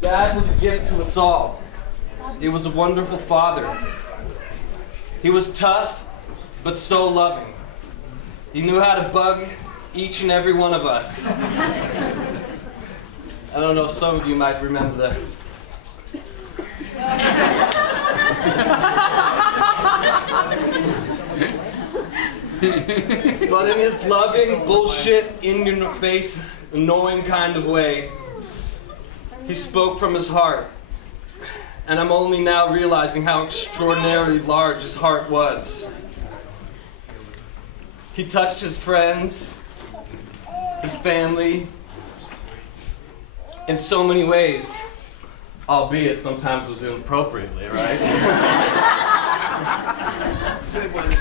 Dad was a gift to us all. He was a wonderful father. He was tough, but so loving. He knew how to bug each and every one of us. I don't know if some of you might remember that. But in his loving, bullshit, in-your-face, annoying kind of way, he spoke from his heart. And I'm only now realizing how extraordinarily large his heart was. He touched his friends, his family, in so many ways, albeit sometimes it was inappropriately, right?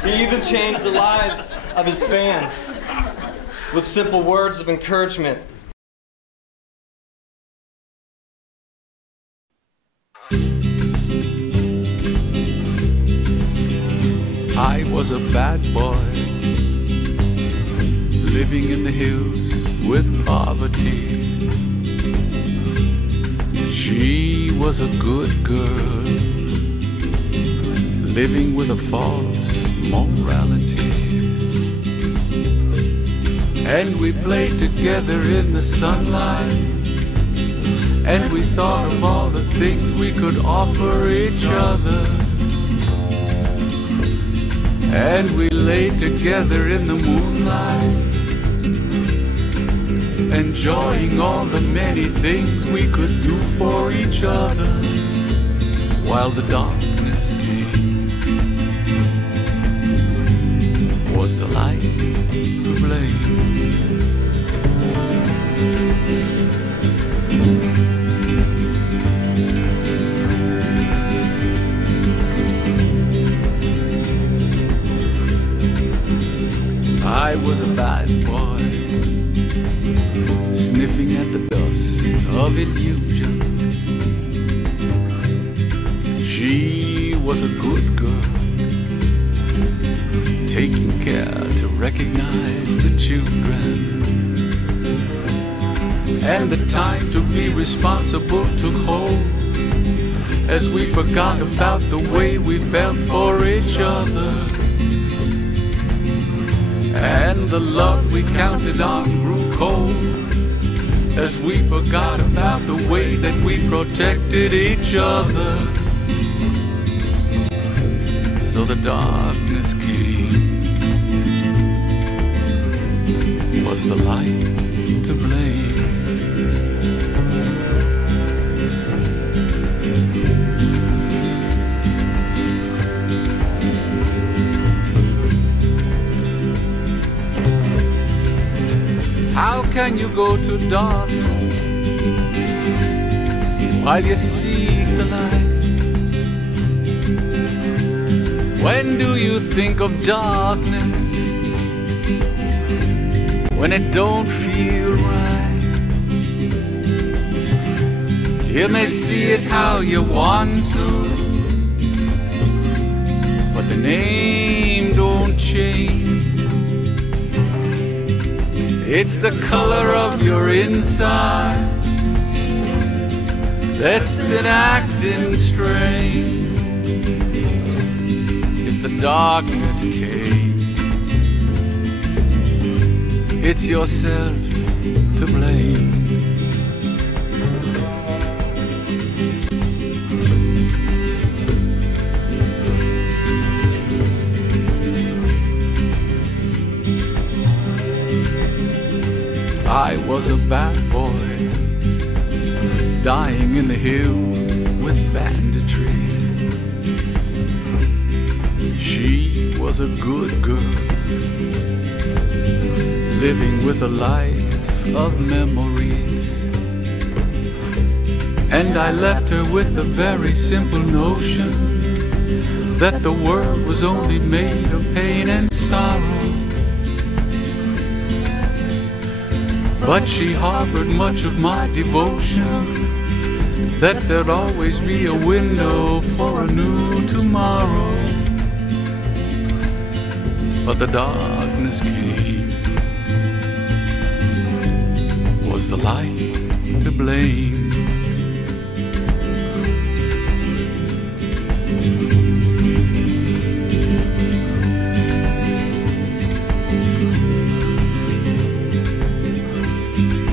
He even changed the lives of his fans with simple words of encouragement. I was a bad boy, living in the hills with poverty. She was a good girl, living with a false morality. And we played together in the sunlight, and we thought of all the things we could offer each other. And we lay together in the moonlight, enjoying all the many things we could do for each other, while the darkness came. Was the light to blame? I was a bad boy, sniffing at the dust of illusion. She was a good girl, taking care to recognize the children. And the time to be responsible took hold, as we forgot about the way we felt for each other. And the love we counted on grew cold, as we forgot about the way that we protected each other. So the darkness came. Was the light to blame? How can you go to darkness while you seek the light? When do you think of darkness? When it don't feel right. You may see it how you want to, but the name don't change. It's the color of your inside that's been acting strange. If the darkness came, it's yourself to blame. I was a bad boy, dying in the hills with banditry. She was a good girl, living with a life of memories. And I left her with a very simple notion that the world was only made of pain and sorrow. But she harbored much of my devotion, that there'd always be a window for a new tomorrow. But the darkness came. Was the light to blame.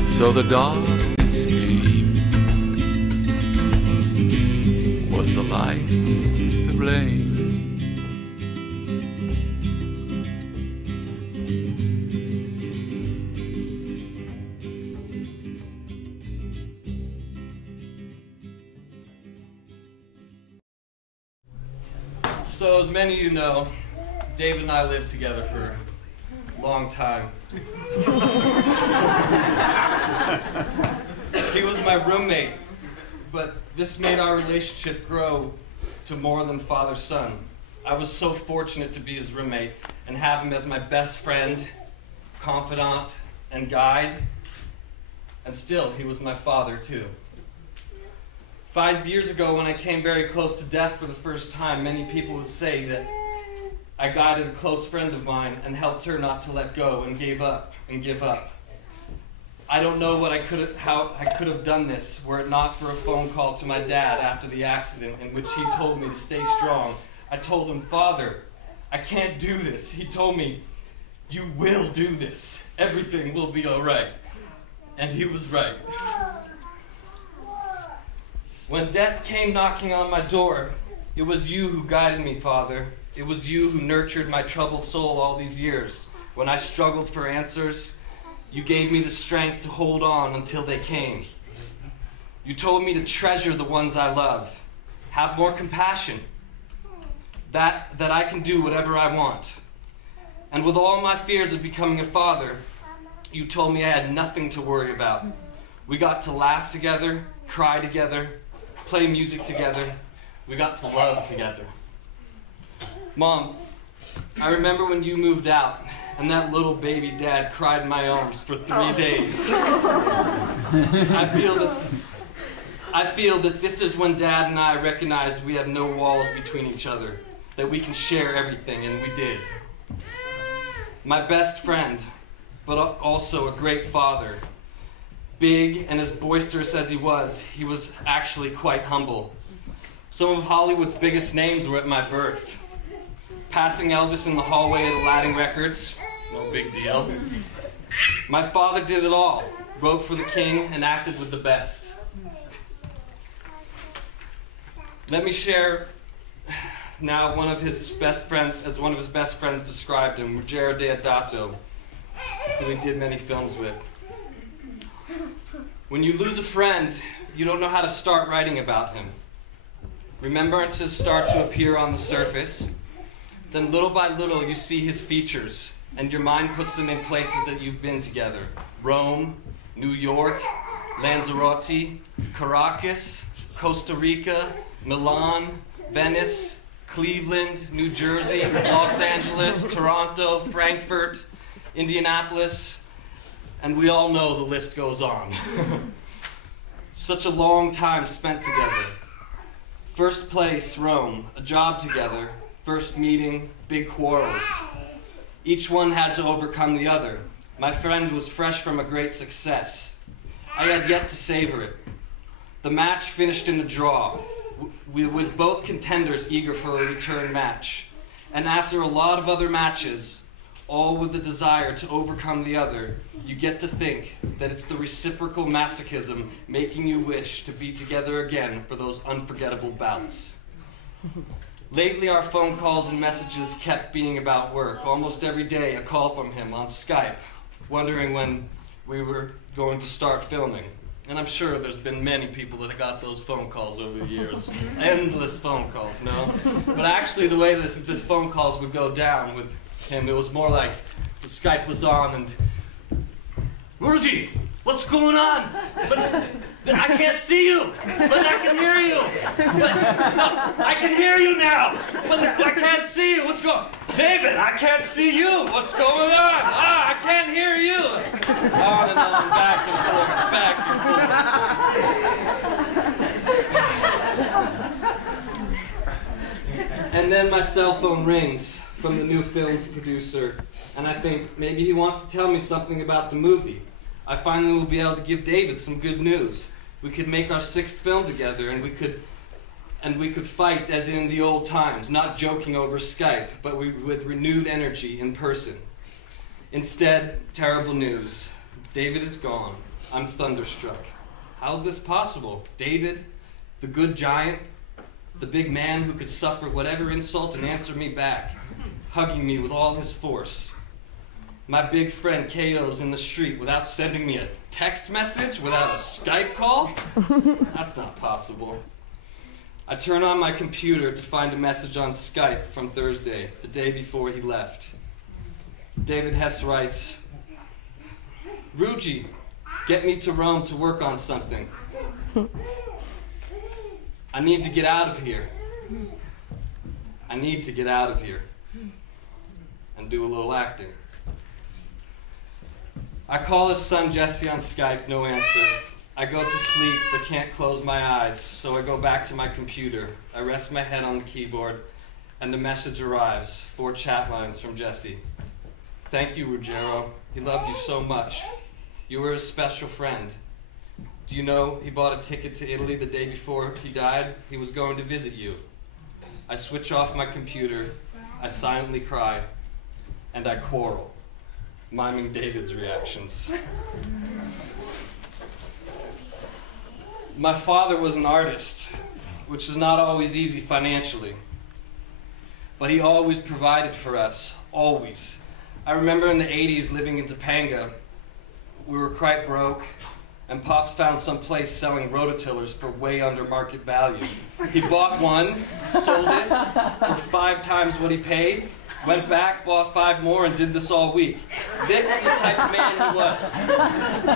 So the darkness came. Was the light to blame? So as many of you know, David and I lived together for a long time. He was my roommate, but this made our relationship grow to more than father-son. I was so fortunate to be his roommate and have him as my best friend, confidant, and guide. And still, he was my father too. 5 years ago, when I came very close to death for the first time, many people would say that I guided a close friend of mine and helped her not to let go and gave up and give up. I don't know how I could have done this were it not for a phone call to my dad after the accident in which he told me to stay strong. I told him, "Father, I can't do this." He told me, "You will do this. Everything will be all right." And he was right. When death came knocking on my door, it was you who guided me, Father. It was you who nurtured my troubled soul all these years. When I struggled for answers, you gave me the strength to hold on until they came. You told me to treasure the ones I love, have more compassion, that I can do whatever I want. And with all my fears of becoming a father, you told me I had nothing to worry about. We got to laugh together, cry together, play music together. We got to love together. Mom, I remember when you moved out and that little baby dad cried in my arms for 3 days. I feel that this is when Dad and I recognized we have no walls between each other, that we can share everything, and we did. My best friend, but also a great father. Big and as boisterous as he was actually quite humble. Some of Hollywood's biggest names were at my birth. Passing Elvis in the hallway at Aladdin Records, no big deal. My father did it all, wrote for the king and acted with the best. Let me share now one of his best friends described him, Ruggero Deodato, who he did many films with. When you lose a friend, you don't know how to start writing about him. Remembrances start to appear on the surface. Then little by little you see his features, and your mind puts them in places that you've been together. Rome, New York, Lanzarote, Caracas, Costa Rica, Milan, Venice, Cleveland, New Jersey, Los Angeles, Toronto, Frankfurt, Indianapolis, and we all know the list goes on. Such a long time spent together. First place, Rome, a job together. First meeting, big quarrels. Each one had to overcome the other. My friend was fresh from a great success. I had yet to savor it. The match finished in a draw, with both contenders eager for a return match. And after a lot of other matches, all with the desire to overcome the other, you get to think that it's the reciprocal masochism making you wish to be together again for those unforgettable bouts. Lately, our phone calls and messages kept being about work. Almost every day, a call from him on Skype, wondering when we were going to start filming. And I'm sure there's been many people that have got those phone calls over the years. Endless phone calls, no? But actually, the way this phone calls would go down with him, it was more like the Skype was on and, "Rudy, what's going on? But I can't see you, but I can hear you. But, no, I can hear you now, but I can't see you. What's going on? David, I can't see you. What's going on? I can't hear you." On and on, back and forth, back and forth. And then my cell phone rings from the new film's producer, and I think maybe he wants to tell me something about the movie. I finally will be able to give David some good news. We could make our 6th film together, and we could fight as in the old times, not joking over Skype, but with renewed energy in person. Instead, terrible news. David is gone. I'm thunderstruck. How's this possible? David, the good giant, the big man who could suffer whatever insult and answer me back, hugging me with all his force. My big friend KO's in the street without sending me a text message, without a Skype call? That's not possible. I turn on my computer to find a message on Skype from Thursday, the day before he left. David Hess writes, "Ruji, get me to Rome to work on something. I need to get out of here. I need to get out of here and do a little acting." I call his son Jesse on Skype, no answer. I go to sleep but can't close my eyes, so I go back to my computer. I rest my head on the keyboard and the message arrives, 4 chat lines from Jesse. "Thank you, Ruggiero. He loved you so much. You were a special friend. Do you know he bought a ticket to Italy the day before he died? He was going to visit you." I switch off my computer, I silently cry, and I quarrel, miming David's reactions. My father was an artist, which is not always easy financially, but he always provided for us, always. I remember in the 80s living in Topanga. We were quite broke, and Pops found some place selling rototillers for way under market value. He bought one, sold it for 5 times what he paid, went back, bought 5 more, and did this all week. This is the type of man he was,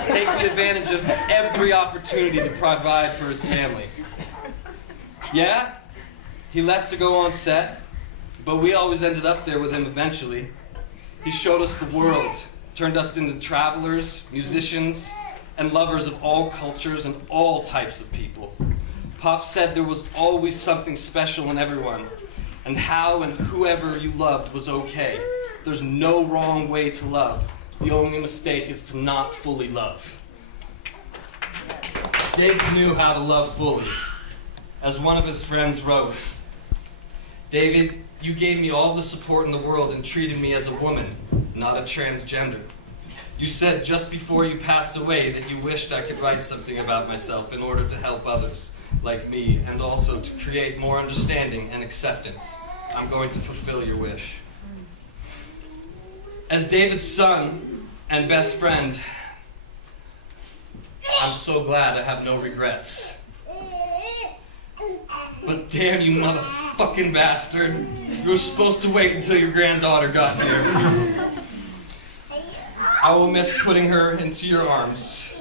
taking advantage of every opportunity to provide for his family. Yeah, he left to go on set, but we always ended up there with him eventually. He showed us the world, turned us into travelers, musicians, and lovers of all cultures and all types of people. Pop said there was always something special in everyone, and how and whoever you loved was okay. There's no wrong way to love. The only mistake is to not fully love. David knew how to love fully. As one of his friends wrote, "David, you gave me all the support in the world and treated me as a woman, not a transgender. You said just before you passed away that you wished I could write something about myself in order to help others like me and also to create more understanding and acceptance. I'm going to fulfill your wish." As David's son and best friend, I'm so glad I have no regrets. But damn you motherfucking bastard, you were supposed to wait until your granddaughter got here. I will miss putting her into your arms.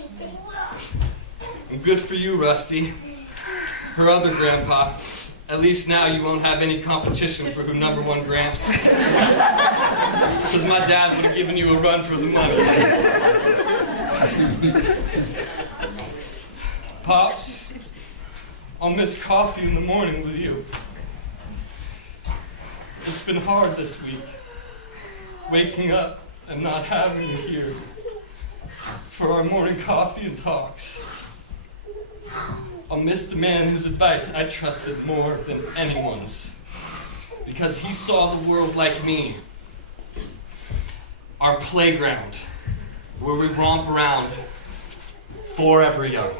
And good for you, Rusty, her other grandpa. At least now you won't have any competition for who #1 Gramps. Because my dad would have given you a run for the money. Pops, I'll miss coffee in the morning with you. It's been hard this week, waking up and not having you here for our morning coffee and talks. I'll miss the man whose advice I trusted more than anyone's, because he saw the world like me. Our playground, where we romp around, forever young.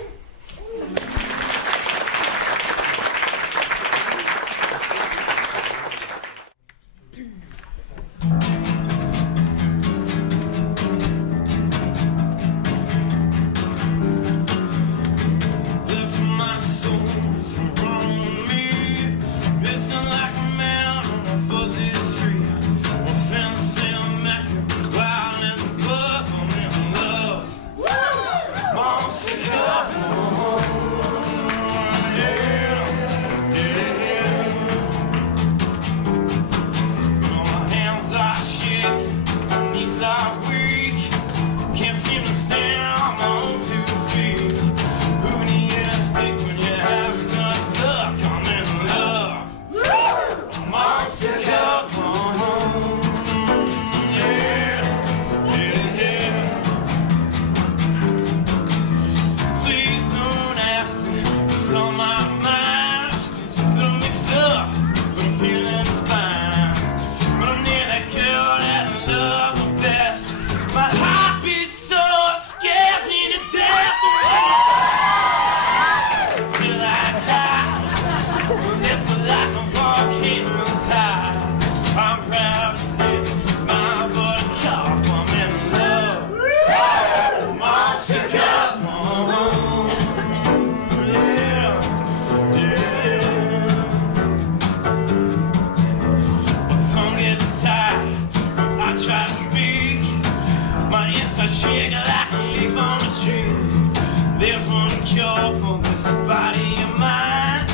There's one cure for this body of mine,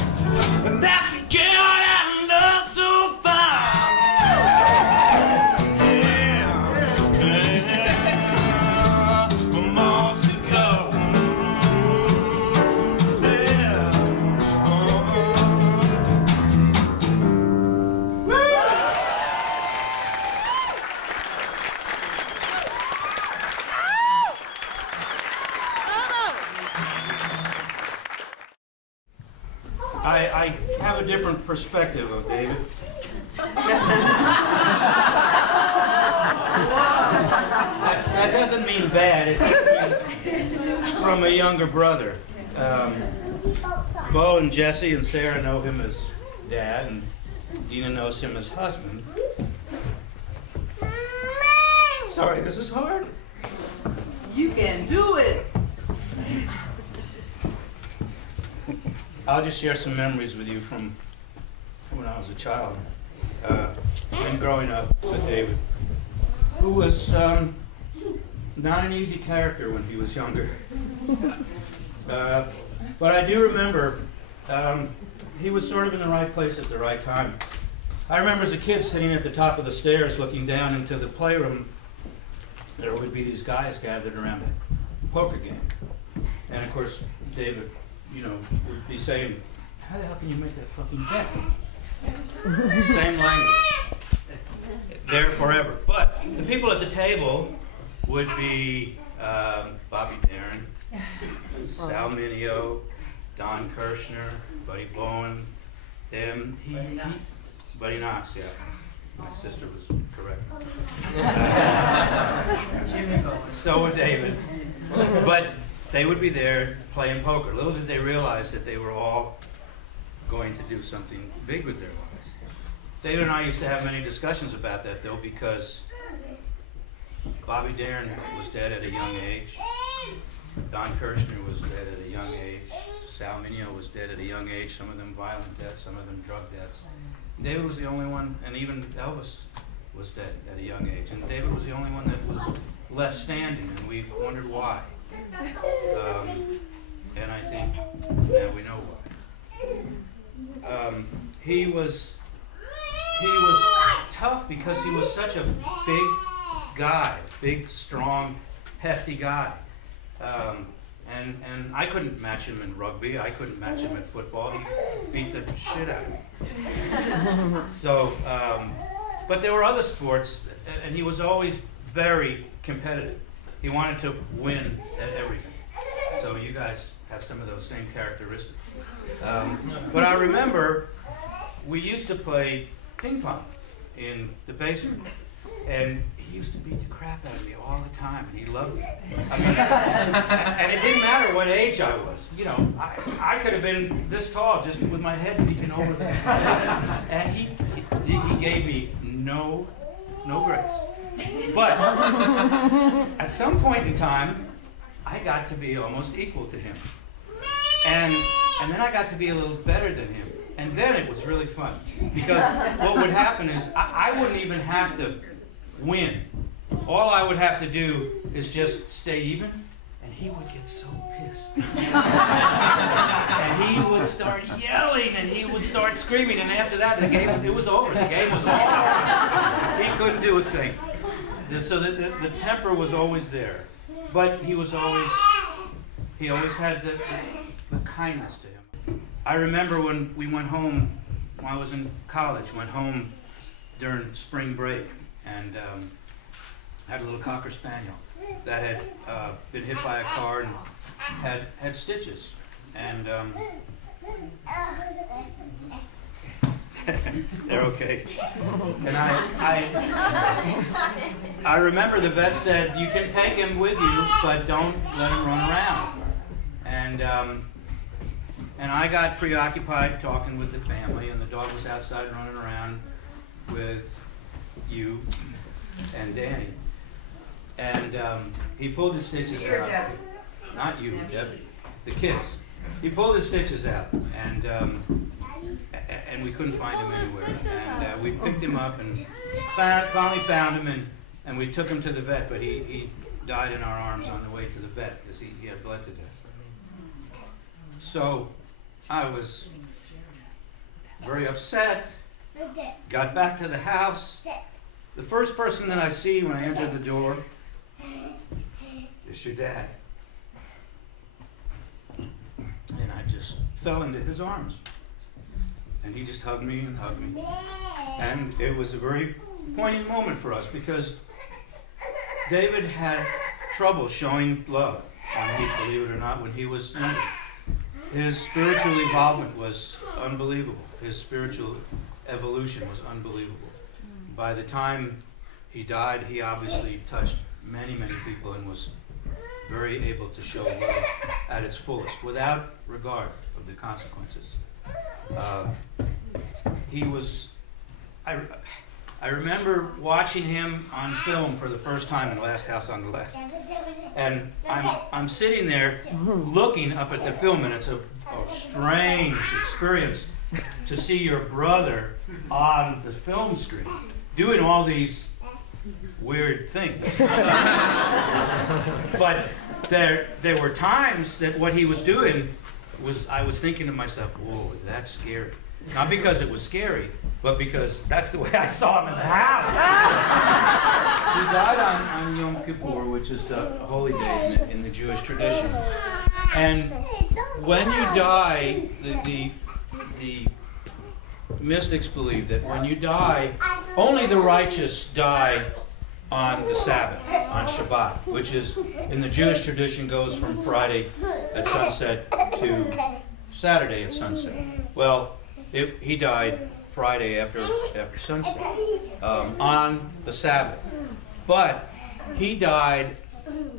and that's a girl that loves so fine. Yeah, more to go. I have a different perspective of David. That doesn't mean bad. It means from a younger brother. Bo and Jesse and Sarah know him as dad, and GINA knows him as husband. Sorry, this is hard. You can do it. I'll just share some memories with you from when I was a child and growing up with David, who was not an easy character when he was younger. But I do remember he was sort of in the right place at the right time. I remember as a kid sitting at the top of the stairs looking down into the playroom. There would be these guys gathered around a poker game. And of course, David, you know, would be saying, how the hell can you make that fucking bet? Same language. There forever. But the people at the table would be Bobby Darin, Sal Mineo, Don Kirshner, Buddy Bowen, them, Buddy Knox, yeah. My sister was correct. So would David. But they would be there playing poker. Little did they realize that they were all going to do something big with their lives. David and I used to have many discussions about that, though, because Bobby Darin was dead at a young age. Don Kirshner was dead at a young age. Sal Mineo was dead at a young age, some of them violent deaths, some of them drug deaths. David was the only one, and even Elvis was dead at a young age. And David was the only one that was left standing, and we wondered why. And I think now we know why. He was tough because he was such a big guy, big, strong, hefty guy. And I couldn't match him in rugby. I couldn't match him at football. He beat the shit out of me. So, but there were other sports, and he was always very competitive. He wanted to win at everything. So you guys have some of those same characteristics. But I remember we used to play ping pong in the basement. And he used to beat the crap out of me all the time, and he loved it. I mean, and it didn't matter what age I was. You know, I could have been this tall just with my head peeking over there. And he gave me no grace. But at some point in time, I got to be almost equal to him. And then I got to be a little better than him. And then it was really fun. Because what would happen is I wouldn't even have to win. All I would have to do is just stay even, and he would get so pissed. And he would start yelling, and he would start screaming, and after that, it was over. The game was over. He couldn't do a thing. So the temper was always there. But he always had the kindness to him. I remember when we went home, when I was in college, went home during spring break, and had a little Cocker Spaniel that had been hit by a car and had stitches. And they're okay. And I remember the vet said, you can take him with you, but don't let him run around. And I got preoccupied talking with the family, and the dog was outside running around with you and Danny. And he pulled the stitches out. Debbie. Not you, Debbie. The kids. He pulled the stitches out, and we couldn't find him anywhere. And we picked him up and finally found him, and we took him to the vet, but he died in our arms on the way to the vet because he had bled to death. So I was very upset, got back to the house. The first person that I see when I enter the door is your dad. And I just fell into his arms. And he just hugged me and hugged me. And it was a very poignant moment for us because David had trouble showing love, believe it or not, when he was younger. His spiritual involvement was unbelievable. His spiritual evolution was unbelievable. By the time he died, he obviously touched many, many people and was very able to show love at its fullest, without regard of the consequences. He was, I remember watching him on film for the first time in Last House on the Left. And I'm sitting there looking up at the film, and it's a strange experience to see your brother on the film screen doing all these weird things. But there were times that what he was doing was, I was thinking to myself, whoa, that's scary. Not because it was scary, but because that's the way I saw him in the house. He died on Yom Kippur, which is the holy day in the Jewish tradition. And when you die, the mystics believe that when you die, only the righteous die on the Sabbath, on Shabbat, which is, in the Jewish tradition, goes from Friday at sunset to Saturday at sunset. Well, he died Friday after sunset, on the Sabbath. But he died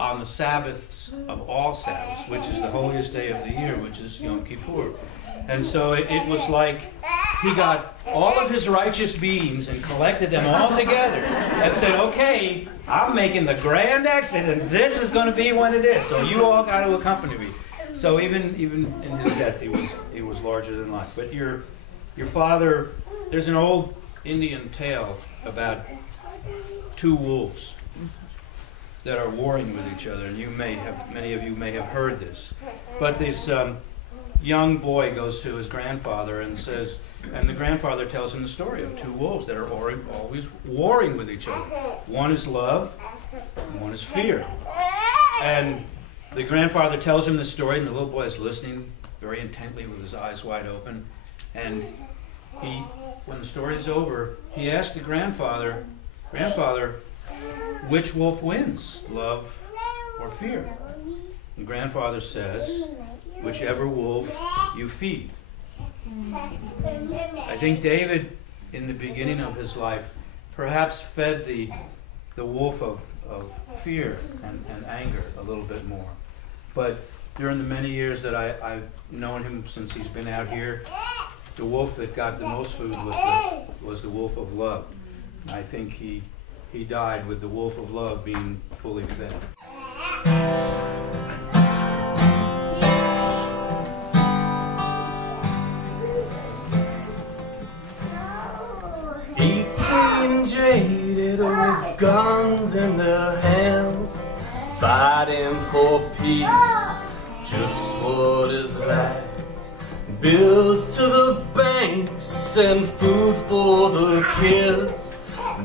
on the Sabbaths of all Sabbaths, which is the holiest day of the year, which is Yom Kippur. And so it was like he got all of his righteous beings and collected them all together and said, okay, I'm making the grand exit, and this is going to be when it is. So you all got to accompany me. So even in his death, he was larger than life. But your father, there's an old Indian tale about two wolves that are warring with each other, and many of you may have heard this. But this young boy goes to his grandfather and says, and the grandfather tells him the story of two wolves that are always warring with each other. One is love, and one is fear. And the grandfather tells him the story, and the little boy is listening very intently with his eyes wide open. And when the story is over, he asks the grandfather, which wolf wins, love or fear? The grandfather says, whichever wolf you feed. I think David, in the beginning of his life, perhaps fed the wolf of fear and anger a little bit more. But during the many years that I've known him since he's been out here, the wolf that got the most food was the wolf of love. I think he died with the wolf of love being fully fed. 18 jaded with guns in their hands, fighting for peace, just what is left. Bills to the banks and food for the kids,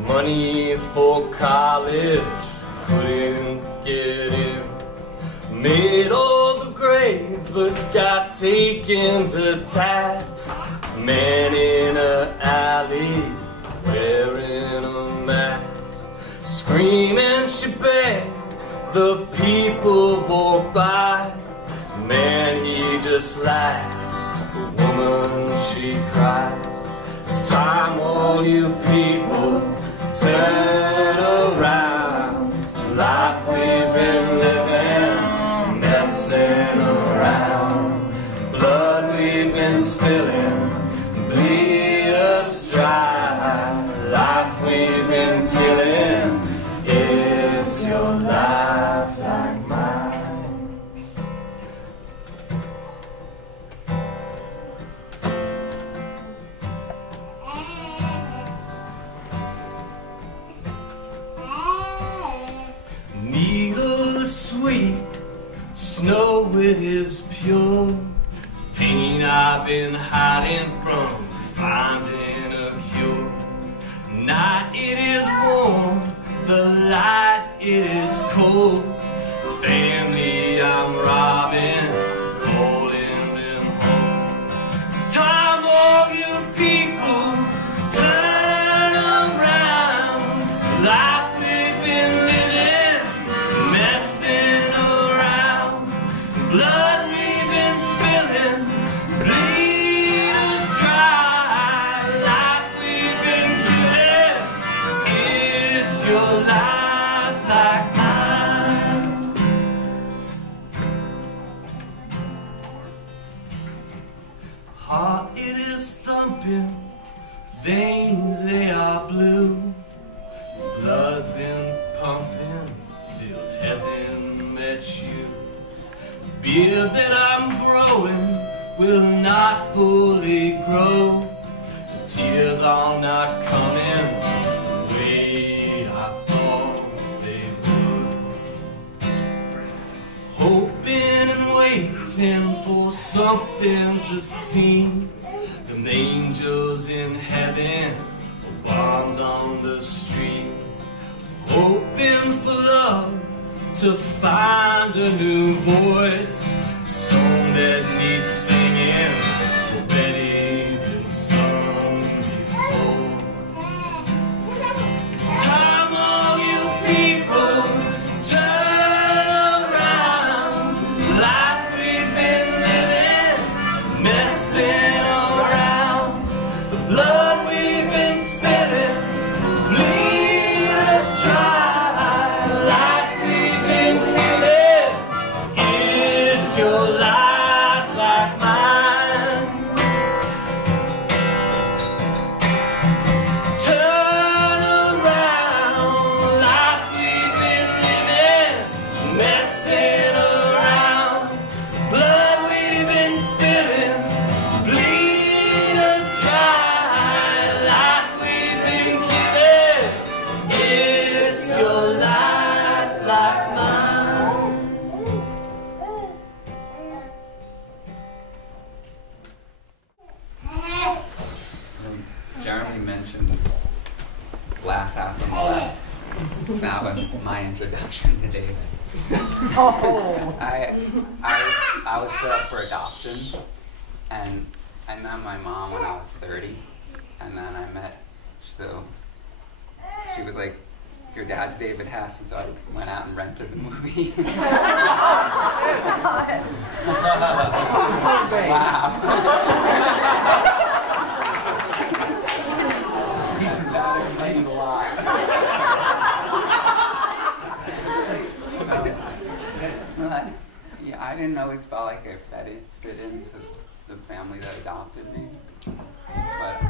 money for college, couldn't get in. Made all the grades but got taken to task. Man in an alley wearing a mask, screaming she begged, the people walk by. Man, he just laughs, the woman she cries. It's time all you people turn around. Life we've been living, messing around. Blood we've been spilling, bleed us dry. Life we've been killing, is your life like mine? Needle sweet, snow it is pure. pain I've been hiding from, finding a cure. Night it is warm, the light it is cold. Family I'm robbing, calling them home. It's time all you people turn around. Life we've been living, messing around. Blood we've been spilling, bleed us dry. Life we've been killing, it's your life like mine. Heart it is thumping, veins they are blue. Blood's been pumping till it hasn't met you. Beard that I'm growing will not fully grow. The tears are not coming the way I thought they would. Hoping and waiting for something to see. Them angels in heaven, or bombs on the street. Hoping for love to find a new voice. A song that needs singing, already been sung before. It's time all you people turn around. Life we've been living, messing around. The blood we've been spilling, bleed us dry. Life we've been killing, is your life like mine? Turn around. Life we've been living, messing around. Blood we've been spilling, bleed us dry. Life we've been killing, is your life like mine? So Jeremy mentioned Glass House on the Left. That was my introduction to David. I was put up for adoption, and I met my mom when I was 30, and then so she was like, your dad's David Hess, and so I went out and rented the movie. Wow. That explains a lot. Yeah, I didn't always feel like I fit into the family that adopted me, but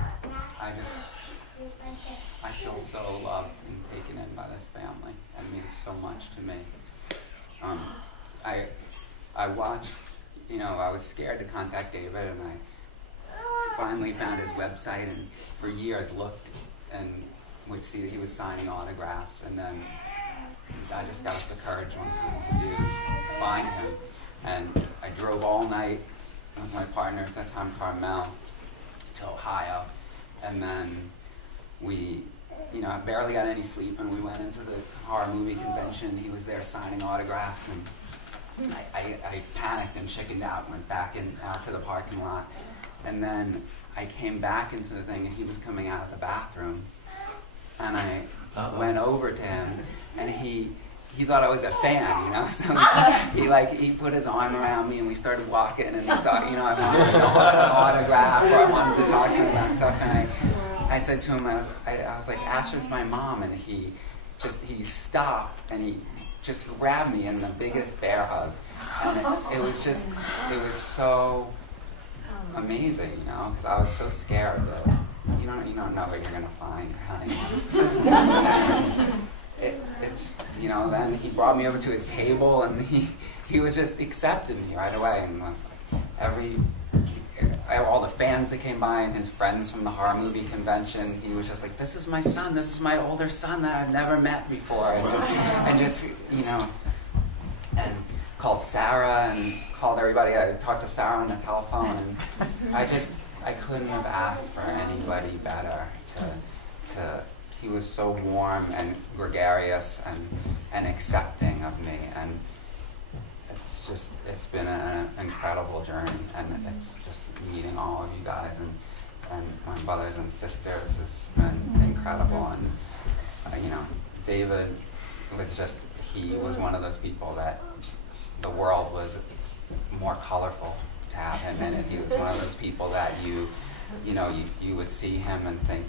I feel so loved and taken in by this family. It means so much to me. I watched, I was scared to contact David, and I finally found his website, and for years looked and would see that he was signing autographs, and then I just got up the courage one time to find him, and I drove all night with my partner at that time, Carmel, to Ohio, and then we, I barely got any sleep, and we went into the horror movie convention. He was there signing autographs, and I panicked and chickened out, went back out to the parking lot, and then I came back into the thing, and he was coming out of the bathroom, and I went over to him, and he thought I was a fan, so he put his arm around me, and we started walking, and he thought, I wanted an autograph, or I wanted to talk to him about stuff, and I said to him, I was like, Astrid's my mom, and he stopped, and he just grabbed me in the biggest bear hug, and it was so amazing, because I was so scared that you don't know what you're gonna find, honey. Then he brought me over to his table, and he was just accepted me right away, and was like all the fans that came by and his friends from the horror movie convention, he was just like, this is my son, this is my older son that I've never met before, and called Sarah and called everybody. I talked to Sarah on the telephone, and I couldn't have asked for anybody better. He was so warm and gregarious and accepting of me, and it's been an incredible journey, and it's just meeting all of you guys and my brothers and sisters has been incredible. And you know, David he was one of those people that the world was more colorful to have him in it. He was one of those people that you would see him and think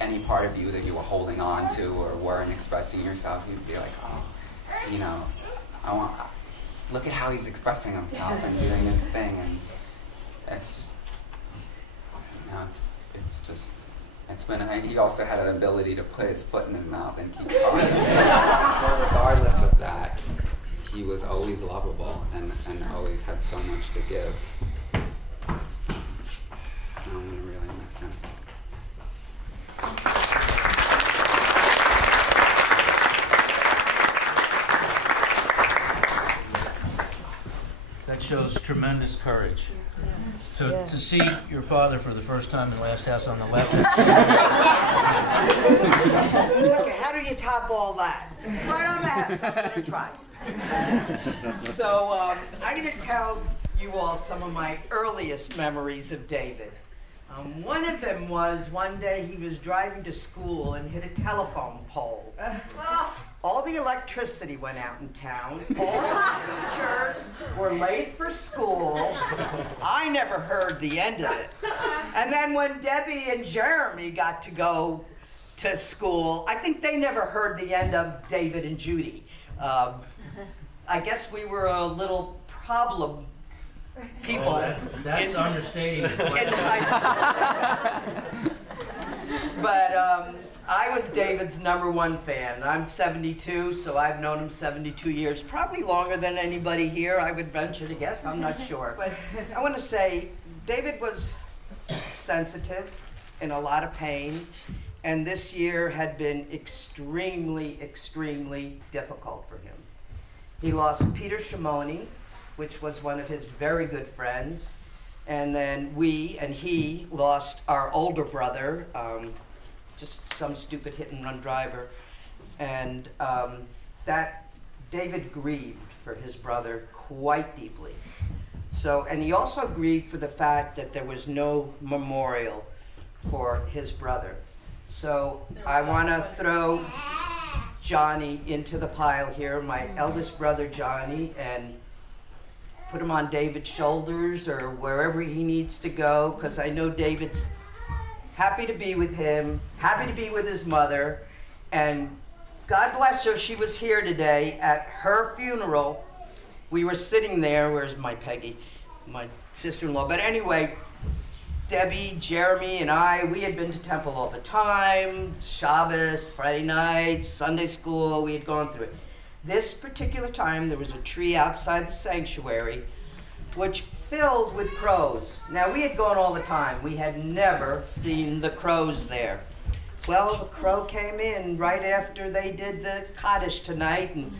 any part of you that you were holding on to or weren't expressing yourself, you'd be like, oh, you know, look at how he's expressing himself and doing his thing. And it's been, he also had an ability to put his foot in his mouth and keep quiet. But regardless of that, he was always lovable and always had so much to give. I'm going to really miss him. That shows tremendous courage. To see your father for the first time in Last House on the Left. Okay, how do you top all that? Right on the house. I'm going to try. So I'm going to tell you all some of my earliest memories of David. One of them was one day he was driving to school and hit a telephone pole. All the electricity went out in town. All the teachers were late for school. I never heard the end of it. And then when Debbie and Jeremy got to go to school, I think they never heard the end of David and Judy. I guess we were a little problem people. That's understating. But I was David's #1 fan. I'm 72, so I've known him 72 years, probably longer than anybody here, I would venture to guess, I'm not sure. But I want to say, David was sensitive, in a lot of pain, and this year had been extremely, extremely difficult for him. He lost Peter Shimoni, which was one of his very good friends, and then we and he lost our older brother, just some stupid hit-and-run driver, and that David grieved for his brother quite deeply. So, and he also grieved for the fact that there was no memorial for his brother. So I want to throw Johnny into the pile here, my eldest brother Johnny, and put him on David's shoulders or wherever he needs to go, because I know David's happy to be with him, happy to be with his mother, and God bless her, she was here today at her funeral. We were sitting there, where's my Peggy, my sister-in-law, but anyway, Debbie, Jeremy, and I, we had been to temple all the time, Shabbos, Friday nights, Sunday school, we had gone through it. This particular time, there was a tree outside the sanctuary, which filled with crows. Now, we had gone all the time. We had never seen the crows there. Well, the crow came in right after they did the Kaddish tonight and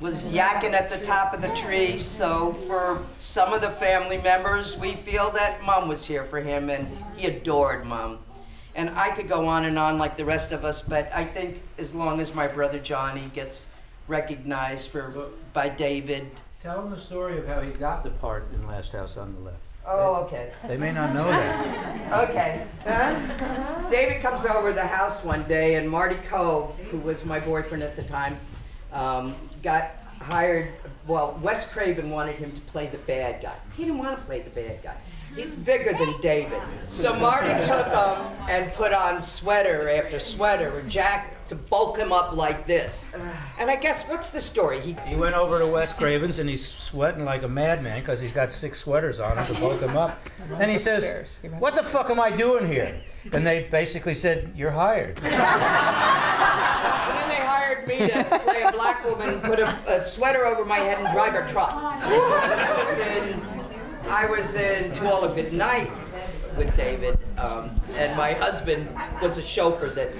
was yakking at the top of the tree. So for some of the family members, we feel that Mom was here for him, and he adored Mom. And I could go on and on like the rest of us, but I think as long as my brother Johnny gets recognized by David. Tell them the story of how he got the part in Last House on the Left. Oh, okay. They may not know that. Okay. David comes over to the house one day, and Marty Cove, who was my boyfriend at the time, got hired. Well, Wes Craven wanted him to play the bad guy. He didn't want to play the bad guy. He's bigger than David. So Marty took him and put on sweater after sweater and jacket to bulk him up like this. And I guess, what's the story? He went over to Wes Craven's and he's sweating like a madman because he's got 6 sweaters on him to bulk him up. And he says, "What the fuck am I doing here?" And they basically said, "You're hired." And then they hired me to play a black woman and put a sweater over my head and drive a truck. I was in To All a Good Night with David, and my husband was a chauffeur that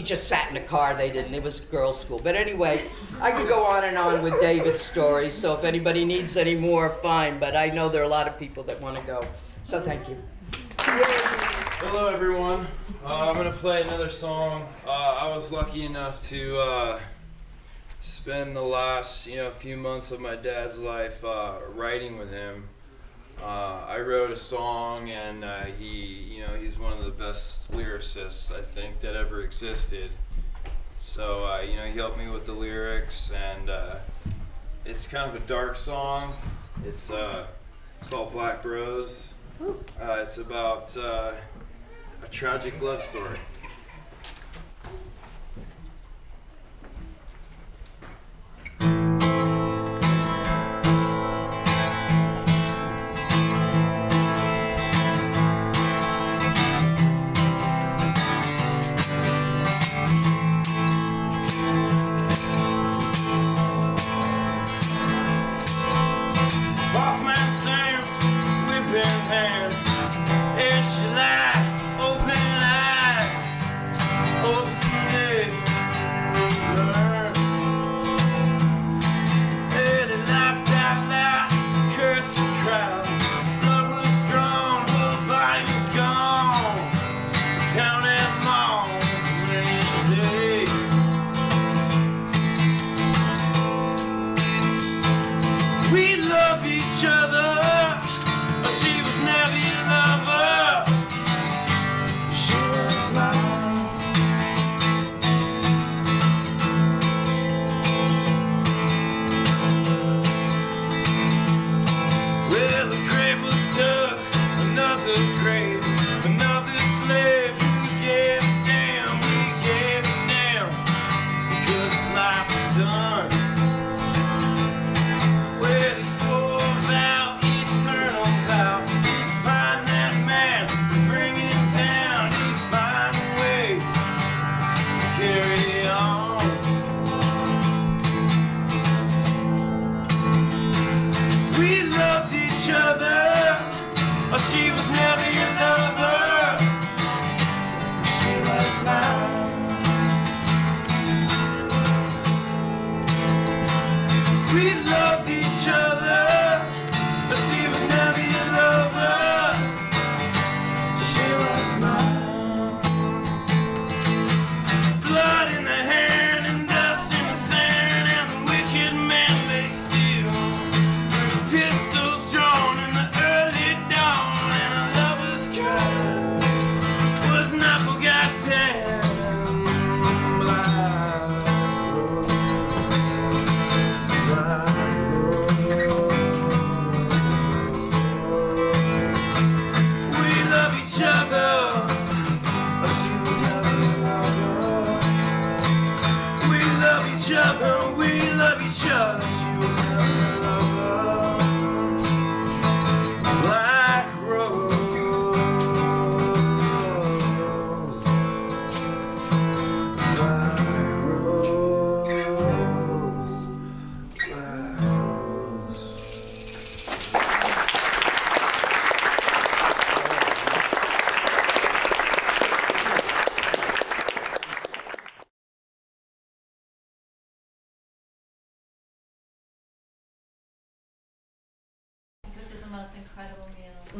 He just sat in the car. They didn't. It was girls' school. But anyway, I could go on and on with David's stories. So if anybody needs any more, fine. But I know there are a lot of people that want to go. So thank you. Hello, everyone. I'm going to play another song. I was lucky enough to spend the last few months of my dad's life writing with him. I wrote a song, and he's one of the best lyricists I think that ever existed. So he helped me with the lyrics, and it's kind of a dark song. It's called Black Rose. It's about a tragic love story.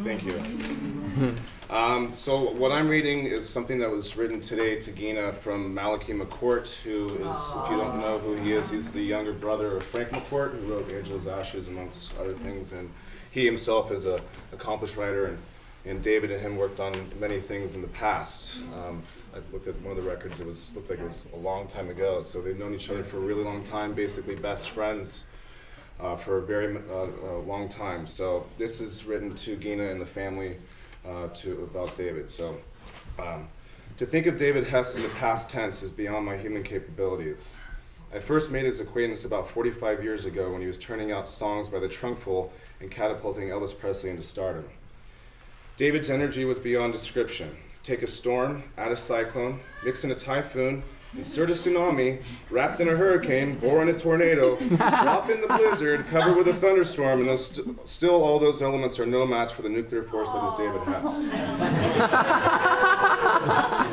Thank you. So what I'm reading is something that was written today to GINA from Malachi McCourt, who is, if you don't know who he is, he's the younger brother of Frank McCourt, who wrote Angel's Ashes, amongst other things. And he himself is an accomplished writer, and David and him worked on many things in the past. I looked at one of the records, looked like it was a long time ago. So they've known each other for a really long time, basically best friends for a very long time. So this is written to GINA and the family about David. So to think of David Hess in the past tense is beyond my human capabilities. I first made his acquaintance about 45 years ago when he was turning out songs by the trunkful and catapulting Elvis Presley into stardom. David's energy was beyond description. Take a storm, add a cyclone, mix in a typhoon, Insert a tsunami, wrapped in a hurricane, bore in a tornado, drop in the blizzard, covered with a thunderstorm, and still all those elements are no match for the nuclear force that is David Hess.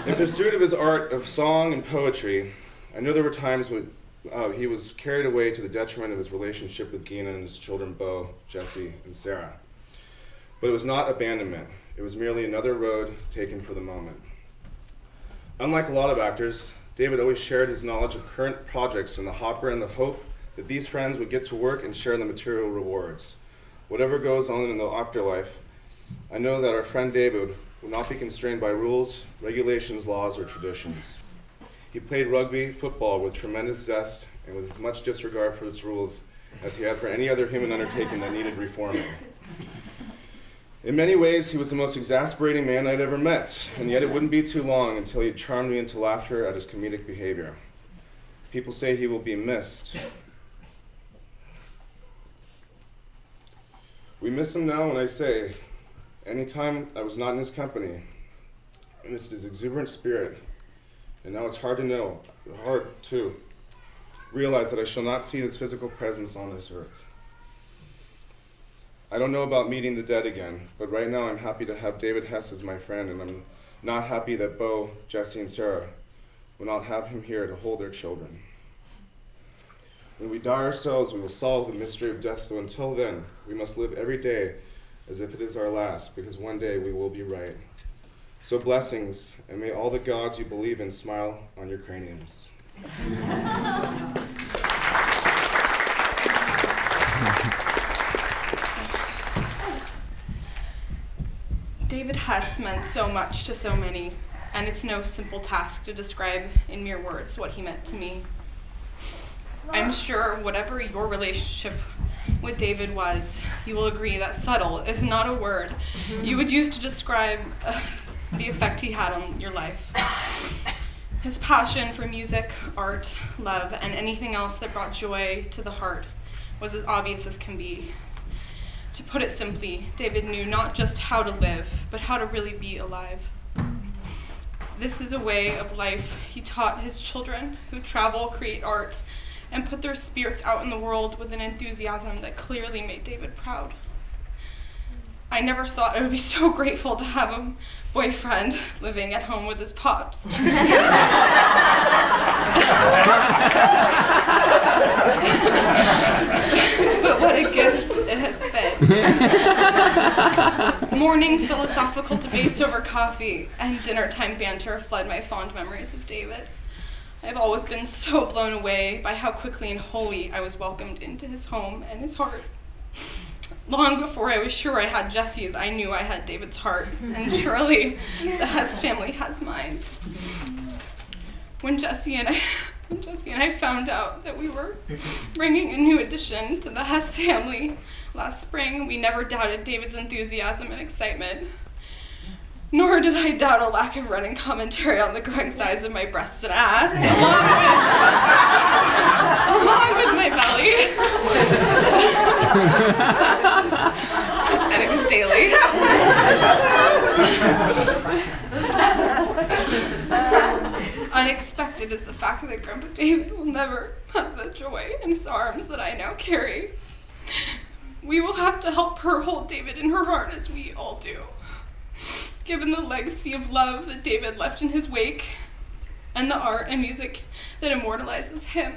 In pursuit of his art of song and poetry, I know there were times when he was carried away to the detriment of his relationship with GINA and his children Beau, Jesse, and Sarah. But it was not abandonment. It was merely another road taken for the moment. Unlike a lot of actors, David always shared his knowledge of current projects in the hopper in the hope that these friends would get to work and share the material rewards. Whatever goes on in the afterlife, I know that our friend David will not be constrained by rules, regulations, laws, or traditions. He played rugby, football with tremendous zest and with as much disregard for its rules as he had for any other human undertaking that needed reforming. In many ways, he was the most exasperating man I'd ever met, and yet it wouldn't be too long until he charmed me into laughter at his comedic behavior. People say he will be missed. We miss him now, and I say, anytime I was not in his company, I missed his exuberant spirit, and now it's hard to realize that I shall not see his physical presence on this earth. I don't know about meeting the dead again, but right now I'm happy to have David Hess as my friend, and I'm not happy that Beau, Jesse, and Sarah will not have him here to hold their children. When we die ourselves, we will solve the mystery of death, so until then, we must live every day as if it is our last, because one day we will be right. So blessings, and may all the gods you believe in smile on your craniums. David Hess meant so much to so many, and it's no simple task to describe in mere words what he meant to me. I'm sure whatever your relationship with David was, you will agree that subtle is not a word you would use to describe the effect he had on your life. His passion for music, art, love, and anything else that brought joy to the heart was as obvious as can be. To put it simply, David knew not just how to live, but how to really be alive. This is a way of life he taught his children who travel, create art, and put their spirits out in the world with an enthusiasm that clearly made David proud. I never thought I would be so grateful to have a boyfriend living at home with his pops. But what a gift it has been. Morning philosophical debates over coffee and dinnertime banter flood my fond memories of David. I've always been so blown away by how quickly and wholly I was welcomed into his home and his heart. Long before I was sure I had Jesse's, I knew I had David's heart, and surely the Hess family has mine. When Jesse and I found out that we were bringing a new addition to the Hess family last spring, we never doubted David's enthusiasm and excitement. Nor did I doubt a lack of running commentary on the growing size of my breasts and ass, along with my belly. And it was daily. Unexpected is the fact that Grandpa David will never have the joy in his arms that I now carry. We will have to help her hold David in her heart as we all do. Given the legacy of love that David left in his wake, and the art and music that immortalizes him,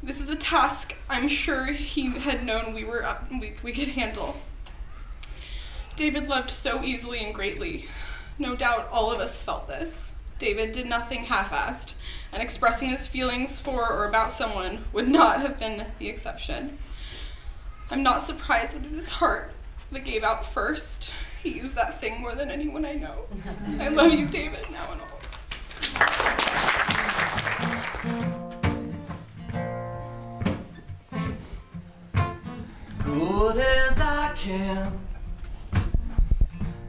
this is a task I'm sure he had known we could handle. David loved so easily and greatly. No doubt all of us felt this. David did nothing half-assed, and expressing his feelings for or about someone would not have been the exception. I'm not surprised that it is heart that gave out first. He used that thing more than anyone I know. I love you, David, now and always. Good as I can,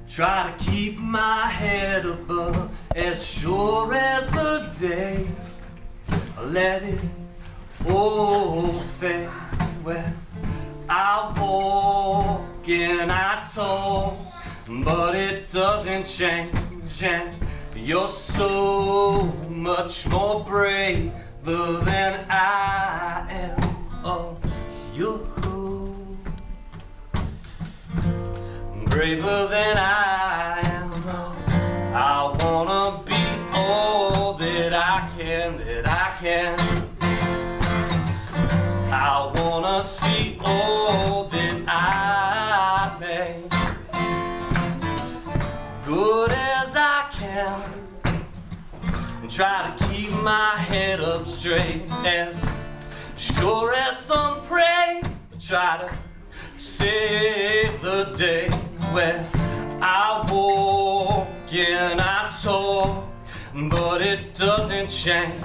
try to keep my head above, as sure as the day. Let it all fade. Well, I walk and I talk, but it doesn't change, and You're so much more braver than I am. Oh, you braver than I am. Oh, I wanna be all that I can, that I can. I wanna see all that I may, good as I can, and try to keep my head up straight, as sure as some pray, try to save the day where I walk and I talk, but it doesn't change.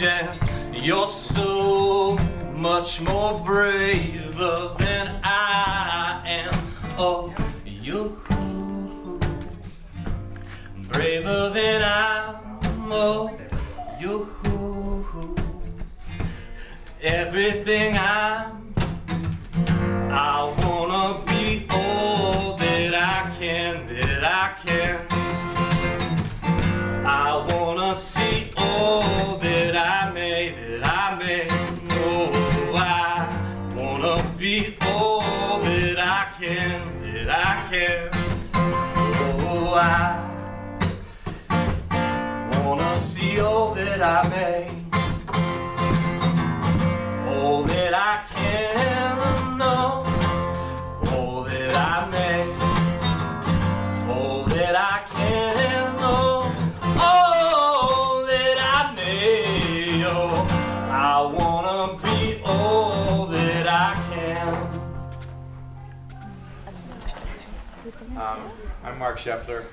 And you're so much more braver than I am. Oh, you braver than I am. Oh, you everything I wanna be all that I can, that I can. I wanna see all that I may, that I may. Oh, I wanna be all that I can, that I can. Oh, I wanna see all that I may, all that I can know. All that I may, all that I can know, all that I may, oh, I wanna be all that I can. I'm Mark SHEFFLER.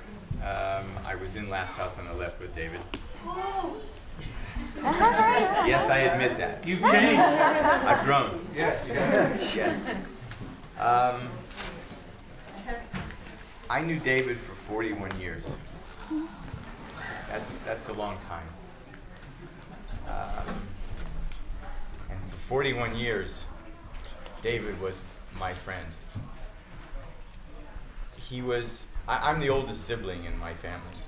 I was in Last House on the Left with David. Yes, I admit that. You've changed. I've grown. Yes, you have. Yes. I knew David for 41 years. That's a long time. And for 41 years, David was my friend. I'm the oldest sibling in my family,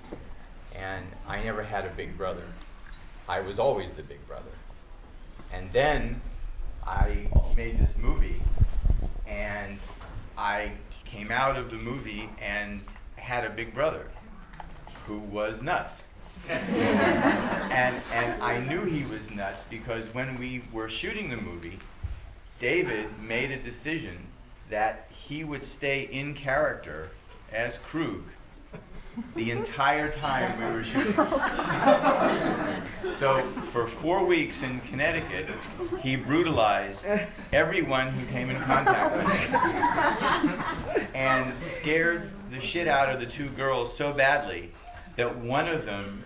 and I never had a big brother. I was always the big brother. And then I made this movie, and I came out of the movie and had a big brother who was nuts. and I knew he was nuts because when we were shooting the movie, David made a decision that he would stay in character as Krug the entire time we were shooting. So for 4 weeks in Connecticut, he brutalized everyone who came in contact with him and scared the shit out of the two girls so badly that one of them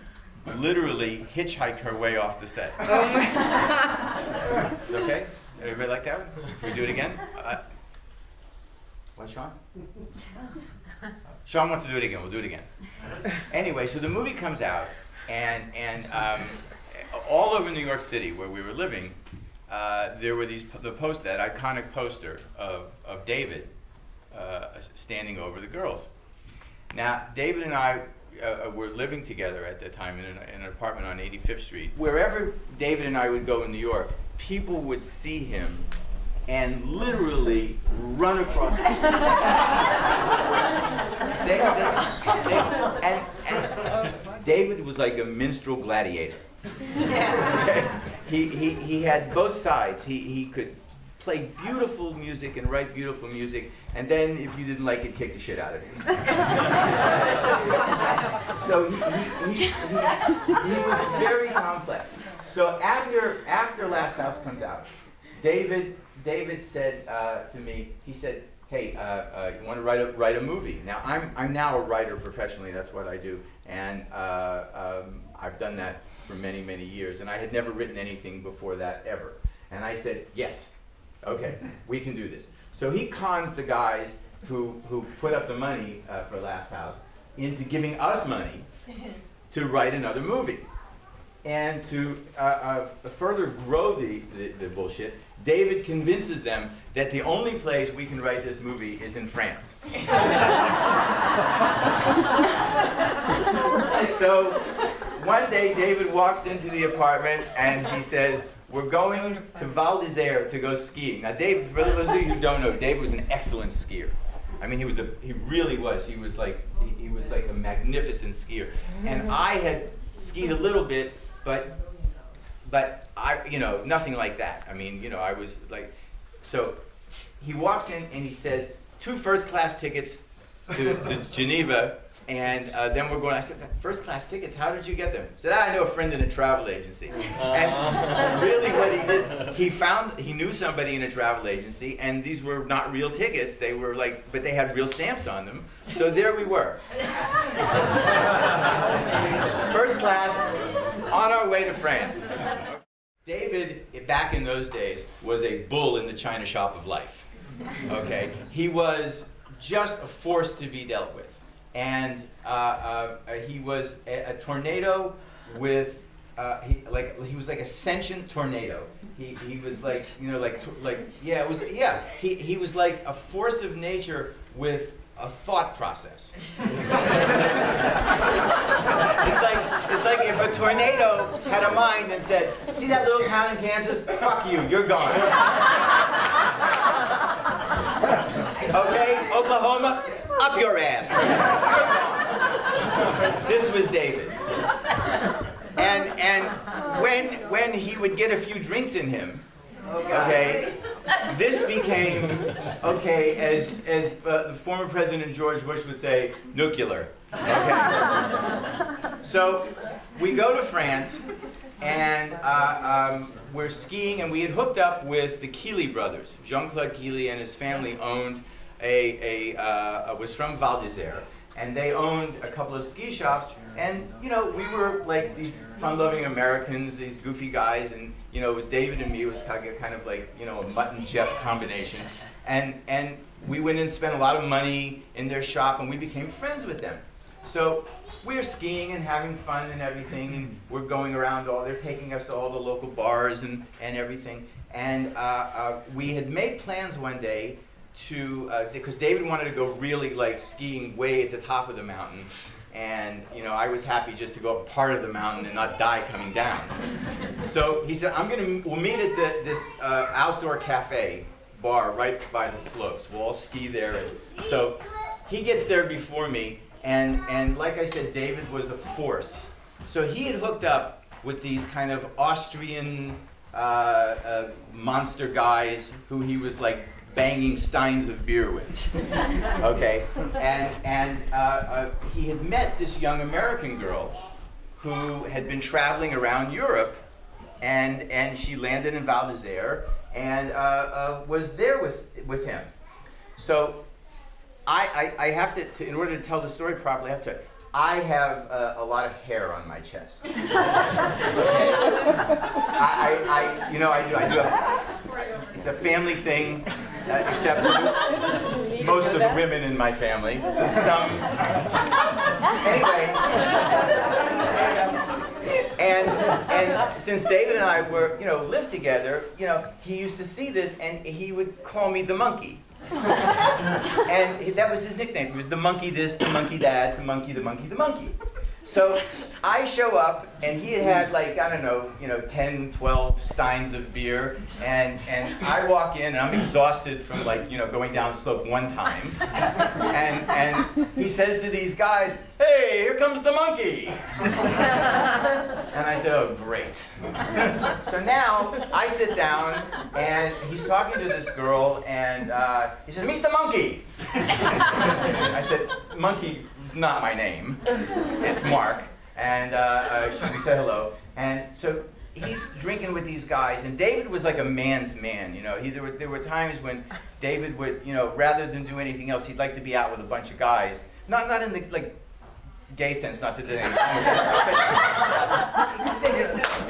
literally hitchhiked her way off the set. Okay? Everybody like that one? Can we do it again? What, Sean? Sean wants to do it again. We'll do it again. Anyway, so the movie comes out, and all over New York City where we were living, there were that iconic poster of David standing over the girls. Now, David and I were living together at the time in an apartment on 85th Street. Wherever David and I would go in New York, people would see him and literally run across the street. And David was like a minstrel gladiator. Okay? He had both sides. He could play beautiful music and write beautiful music, and then if you didn't like it, kick the shit out of it. So he was very complex. So after Last House comes out, David said to me, he said, "Hey, you want to write a movie?" Now I'm now a writer professionally. That's what I do, and I've done that for many years. And I had never written anything before that ever. And I said, "Yes, okay, we can do this." So he cons the guys who put up the money for Last House into giving us money to write another movie. And to further grow the bullshit, David convinces them that the only place we can write this movie is in France. So one day David walks into the apartment and he says, we're going to Val d'Isère to go skiing. Now Dave, for those of you who don't know, Dave was an excellent skier. I mean, he really was. He was like a magnificent skier. And I had skied a little bit, but I, you know, nothing like that. I mean, you know, I was like, so he walks in and he says, 2 first-class tickets to Geneva, and then we're going. I said, first-class tickets? How did you get them? He said, I know a friend in a travel agency. And really, what he did, he knew somebody in a travel agency, and these were not real tickets. They were like, but they had real stamps on them. So there we were, first class, on our way to France. David, back in those days, was a bull in the china shop of life. Okay, he was just a force to be dealt with. And he was a tornado with, he was like a sentient tornado. He was like, you know, he was like a force of nature with a thought process. It's like if a tornado had a mind and said, see that little town in Kansas? Fuck you, you're gone. Okay, Oklahoma? Up your ass. This was David. And when he would get a few drinks in him, okay, this became, okay, as the former President George Bush would say, nuclear. Okay. So we go to France, and we're skiing, and we had hooked up with the Keeley brothers. Jean-Claude Keeley and his family owned was from Val d'Isère, and they owned a couple of ski shops, and you know, we were like these fun-loving Americans, these goofy guys, and you know, it was David and me. It was kind of like, you know, a Mutt and Jeff combination, and we went and spent a lot of money in their shop, and we became friends with them. So we're skiing and having fun and everything, and we're going around they're taking us to all the local bars and everything, and we had made plans one day to, because David wanted to go really like skiing way at the top of the mountain, and you know, I was happy just to go up part of the mountain and not die coming down. So he said, we'll meet at this outdoor cafe bar right by the slopes. We'll all ski there. And so he gets there before me, and like I said, David was a force. So he had hooked up with these kind of Austrian monster guys who he was like banging steins of beer with, okay? And he had met this young American girl who had been traveling around Europe, and she landed in Val d'Isère and was there with him. So I have to, in order to tell the story properly, I have a lot of hair on my chest. I do. It's a family thing, except for most of the women in my family. Anyway, and since David and I lived together, he used to see this and he would call me the monkey. And that was his nickname. He was the monkey this, the monkey that, the monkey, the monkey, the monkey. So I show up, and he had like, I don't know, 10, 12 steins of beer, and I walk in, and I'm exhausted from like, going down the slope one time. And he says to these guys, "Hey, here comes the monkey." And I said, "Oh, great." So now I sit down, and he's talking to this girl, and he says, "Meet the monkey." I said, "Monkey is not my name. It's Mark." And we said hello. And so he's drinking with these guys, and David was like a man's man. There were times when David would, rather than do anything else, he'd like to be out with a bunch of guys. Not in the like gay sense, not that there's anything wrong with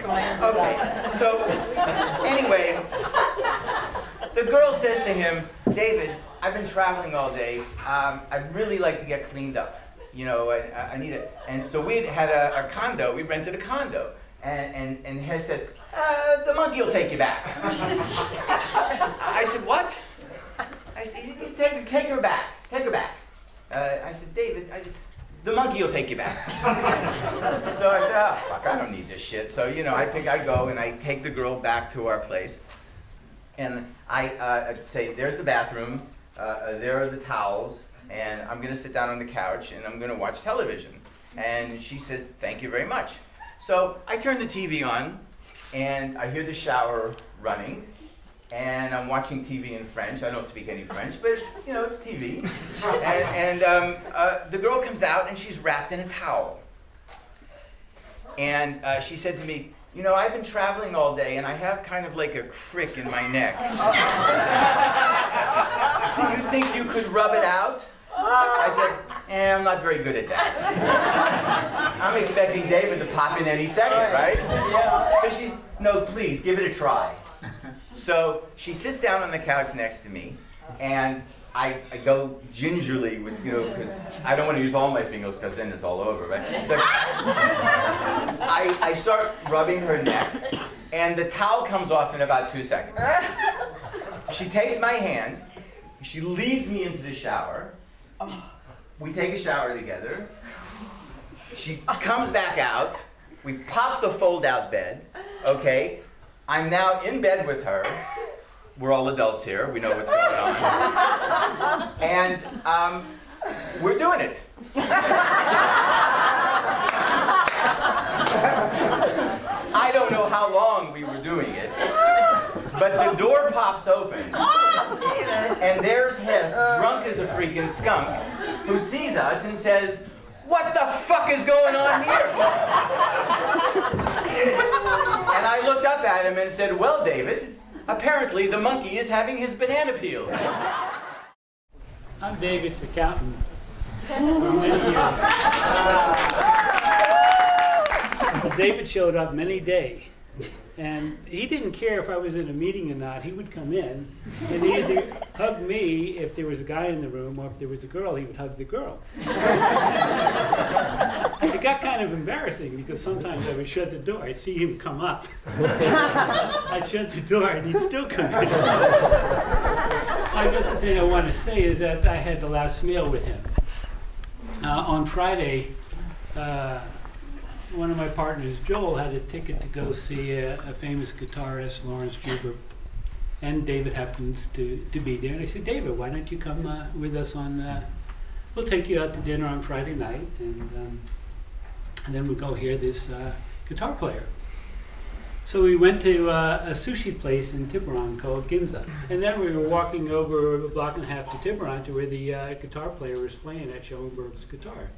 that. Okay. So anyway, the girl says to him, "David, I've been traveling all day. I'd really like to get cleaned up. I need it." And so we had a condo. We rented a condo. And Hess said, "The monkey will take you back." I said, "What?" I said, "Take her back. Take her back." I said, "David, the monkey will take you back. So I said, oh, fuck, I don't need this shit. So, you know, I go and I take the girl back to our place. And I'd say, there's the bathroom, there are the towels, and I'm going to sit down on the couch and I'm going to watch television. And she says, thank you very much. So I turn the TV on, and I hear the shower running, and I'm watching TV in French. I don't speak any French, but it's, you know, it's TV. And the girl comes out, and she's wrapped in a towel. And she said to me, you know, I've been traveling all day, and I have kind of like a crick in my neck. Do you think you could rub it out? I said, I'm not very good at that. I'm expecting David to pop in any second, right? So she, no, please, give it a try. So she sits down on the couch next to me, and I go gingerly with, you know, because I don't want to use all my fingers because then it's all over, right? So I start rubbing her neck, and the towel comes off in about 2 seconds. She takes my hand, she leads me into the shower. We take a shower together. She comes back out. We pop the fold-out bed. Okay, I'm now in bed with her. We're all adults here. We know what's going on. And we're doing it. I don't know how long we were doing it, but the door pops open. And there's Hess, drunk as a freaking skunk, who sees us and says, what the fuck is going on here? And I looked up at him and said, well, David, apparently the monkey is having his banana peeled. I'm David's accountant for many years. David showed up many days. And he didn't care if I was in a meeting or not. He would come in and he'd either hug me if there was a guy in the room, or if there was a girl, he would hug the girl. It got kind of embarrassing because sometimes I would shut the door. I'd see him come up. I'd shut the door and he'd still come in. I guess the thing I want to say is that I had the last meal with him. On Friday, one of my partners, Joel, had a ticket to go see a famous guitarist, Lawrence Juber, and David happens to be there. And I said, David, why don't you come with us on, we'll take you out to dinner on Friday night, and then we'll go hear this guitar player. So we went to a sushi place in Tiburon called Ginza. And then we were walking over a block and a half to Tiburon to where the guitar player was playing at Schoenberg's guitar.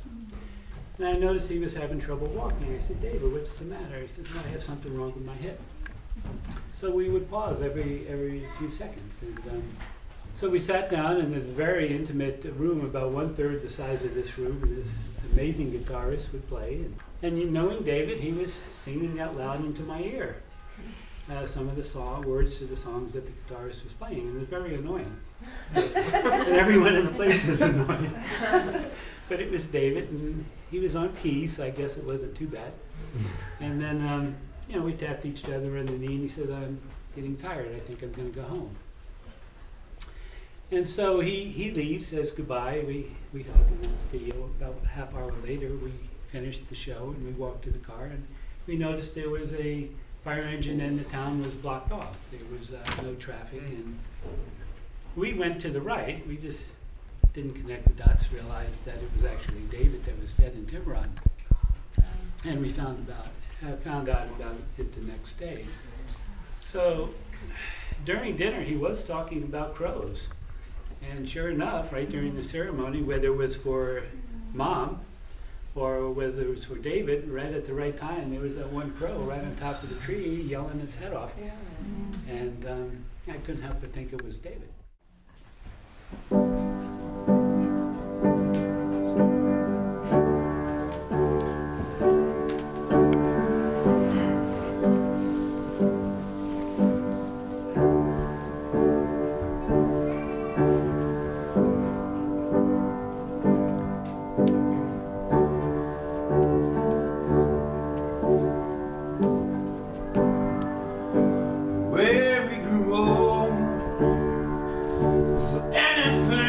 And I noticed he was having trouble walking. I said, David, what's the matter? He says, no, I have something wrong with my hip. So we would pause every few seconds. And so we sat down in this very intimate room, about 1/3 the size of this room, and this amazing guitarist would play. And knowing David, he was singing out loud into my ear some of the words to the songs that the guitarist was playing. And it was very annoying. And everyone in the place was annoyed. But it was David, and he was on key, so I guess it wasn't too bad. And then, you know, we tapped each other on the knee, and he said, I'm getting tired. I think I'm going to go home. And so he leaves, says goodbye. We hug, and that's about a half hour later, we finished the show, and we walked to the car, and we noticed there was a fire engine, and the town was blocked off. There was no traffic, and we went to the right. We just didn't connect the dots, realized that it was actually David that was dead in Tiburon. And we found out about it the next day. So during dinner, he was talking about crows. And sure enough, right during the ceremony, whether it was for Mom or whether it was for David, right at the right time, there was that one crow right on top of the tree yelling its head off. Yeah. And I couldn't help but think it was David. Where we grew old, so anything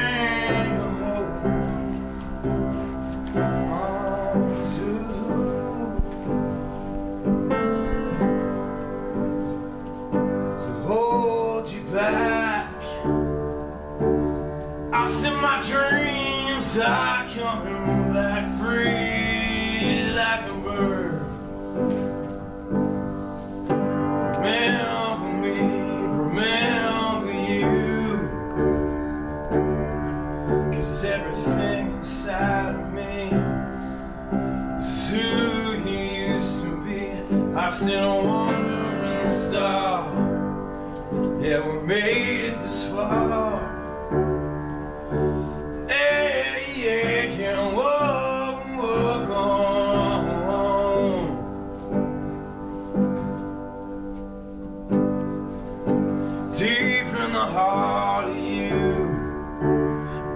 coming back free like a bird. Remember me, remember you, 'cause everything inside of me is who you used to be. I still wandering star. Yeah, we made it this far. Hey, yeah, can walk on. Deep in the heart of you,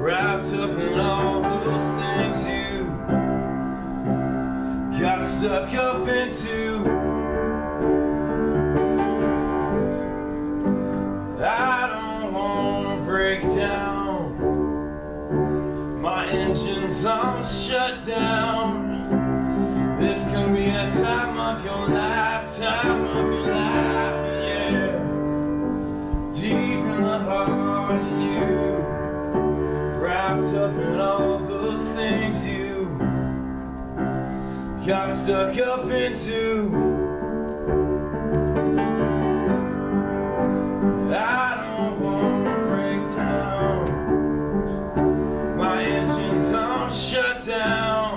wrapped up in all those things you got stuck up into. I don't wanna break down, my engine's all shut down. This can be the time of your lifetime of your life, yeah. Deep in the heart of you, wrapped up in all those things you got stuck up into. I don't wanna break down, my engine's all shut down.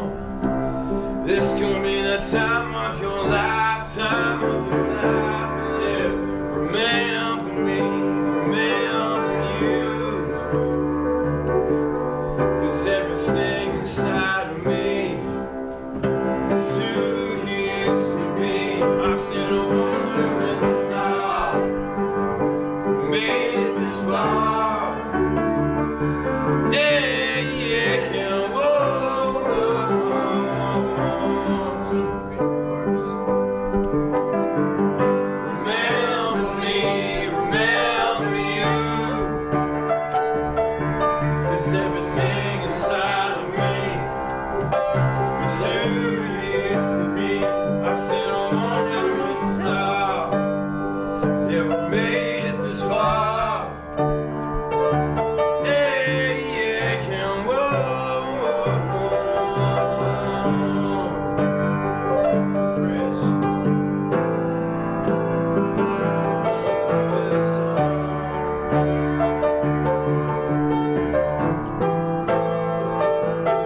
This could be the time of your lifetime of your life, yeah. Remember me, remember you, 'cause everything inside of me is who you used to be. I still wonder and stop. Made it this far. Yeah, yeah, can walk. Remember me, remember you, 'cause everything inside of me is who you used to be. I still wonder and stop. Yeah, we made it this far. Yeah, yeah, can walk. Rich.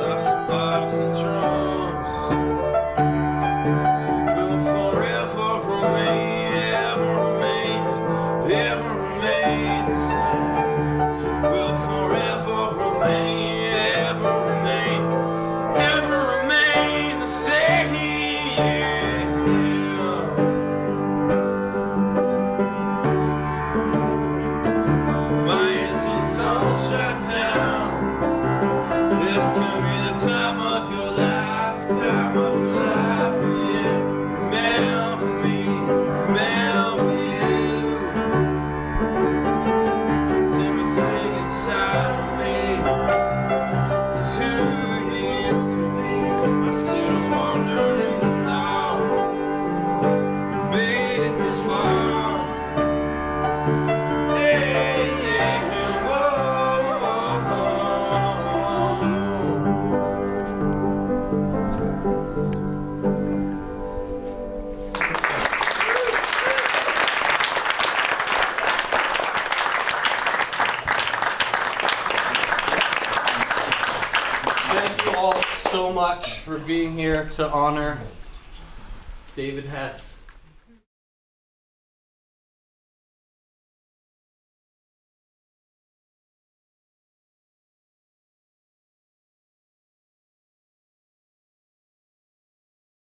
Lots of bars and drums will forever remain, ever remain, ever remain the same. Will forever remain, ever remain, ever remain the same. My engine's all shut down. This can be the time of your life, time of your life, yeah. Remember me, remember you, 'cause everything inside of me is who you used to be. I still wonder and stop. Made it this far. Yeah, yeah, can walk on. Thank you all so much for being here to honor David Hess.